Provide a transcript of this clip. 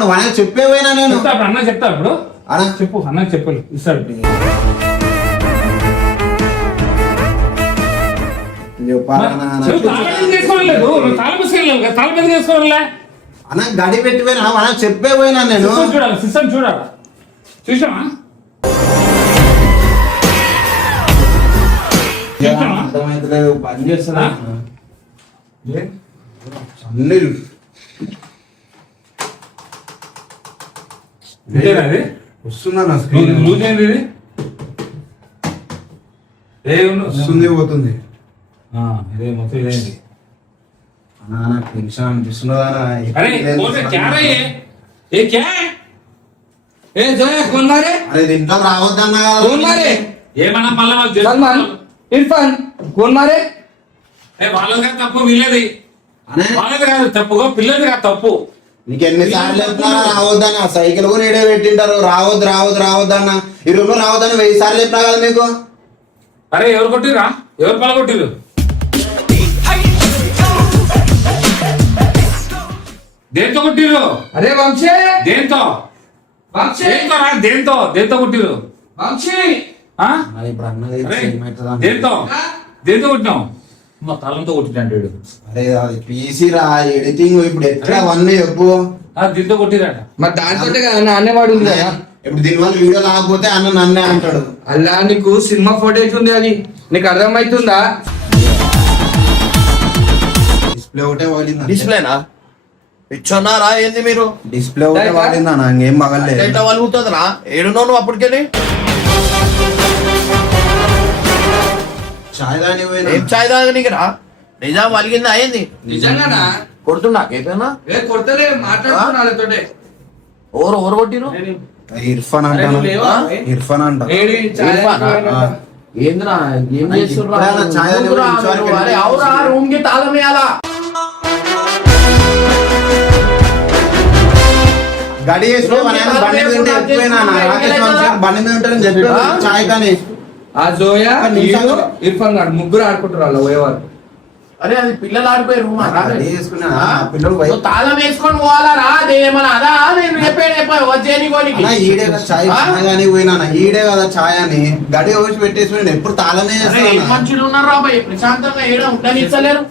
నువ్వు చెప్పేవైనా నేను అన్న చెప్తా ఇప్పుడు అన్న చెప్పు అన్న చెప్పాలి ఇస్తాడు అన్న గడి పెట్టిపోయినా మనం చెప్పేపోయినా నేను చూడాలి సిస్టమ్ చూడాలి చూసామా అర్థమైతలేదు పని చేస్తున్నా వస్తుందా వస్తుంది పోతుంది టెన్షన్ అనిపిస్తున్నదా అరే ఇంట్లో రావద్దన్నా इरफान कौन मारे వాళ్ళగా తప్పు వీళ్ళది వాళ్ళది కాదు తప్పుగా పిల్లది కాదు తప్పు నీకు ఎన్నిసార్లు చెప్పినా రావద్దన్న సైకిల్ కూడా నీడే పెట్టింటారు రావద్దు రావద్దు రావద్దన్న ఈ రూమ్ లో రావద్దని 1000 సార్లు చెప్పినా కదా మీకు అరే ఎవరు కొట్టిరా ఎవరు పల కొట్టిరు దేంతో కొట్టిరు अरे वंशे దేంతో वंशे దేంతో దేంతో కొట్టిరు वंशे దేంతో దేంతో కొట్టినావు మా తలంతో కొట్టింటాడు అరే అది పీసీ రా ఎడిటింగ్ ఇప్పుడు ఎట్లా అవన్నీ చెప్పు దీంతో కొట్టిరాట మరి దాంతో అనేవాడు ఉంది కదా ఇప్పుడు దీనివల్ల వీడియో లేకపోతే అన్న నన్నే అంటాడు అలా నీకు సినిమా ఫోటేజ్ ఉంది అది నీకు అర్థమవుతుందా డిస్ప్లే ఒకటే వాడింది డిస్ప్లేనా ఇచ్చన్నారా ఏంది మీరు డిస్ప్లే ఒకటే వాడిందా నాకేం మగలేదు ఎట్లా వలుగుతుందిరా ఏడున్నావు నువ్వు అప్పటికెళ్ళి చాయ్ దాని ఏం చాయ్ తాగనీకిరా నిజాం వలిగిందా అయింది నిజంగానా కొడుతున్నా కేపేనా కొడతలే మాట్లాడుతున్నా వాళ్ళతోటే ఓరు కొట్టిరు ఇర్ఫాన్ అంటాను ఇర్ఫాన్ అంట ఏంద్రా ఏం ఇప్పుడైనా చాయ్ అని కూడా ఇంచువరకు చేస్తున్నా అవురా రూమ్ కి తాళం వేయాలా గడి వేసుకో బండి మీద ఉంటే ఎక్కువైనా రాకేష్ బండి మీద ఉంటారని చెప్పారు చాయ్ కానీ ఆ జోయా ఇర్ఫాన్ గారు ముగ్గురు ఆడుకుంటారు వాళ్ళు పోయేవారు అరే అది పిల్లలు ఆడిపోయే రూమ్ పిల్లలు తాళం వేసుకొని పోవాలా రా అదేమన్నా అదా నేను చెప్పాడు వచ్చేని ఈడే కదా చాయ్ కానీ పోయినా ఈడే కదా చాయ్ అని గడి వచ్చి పెట్టేసి ఎప్పుడు తాళమే మనుషులు ఉన్నారు రా ప్రశాంతంగా ఏడా ఉండనిస్తలేరు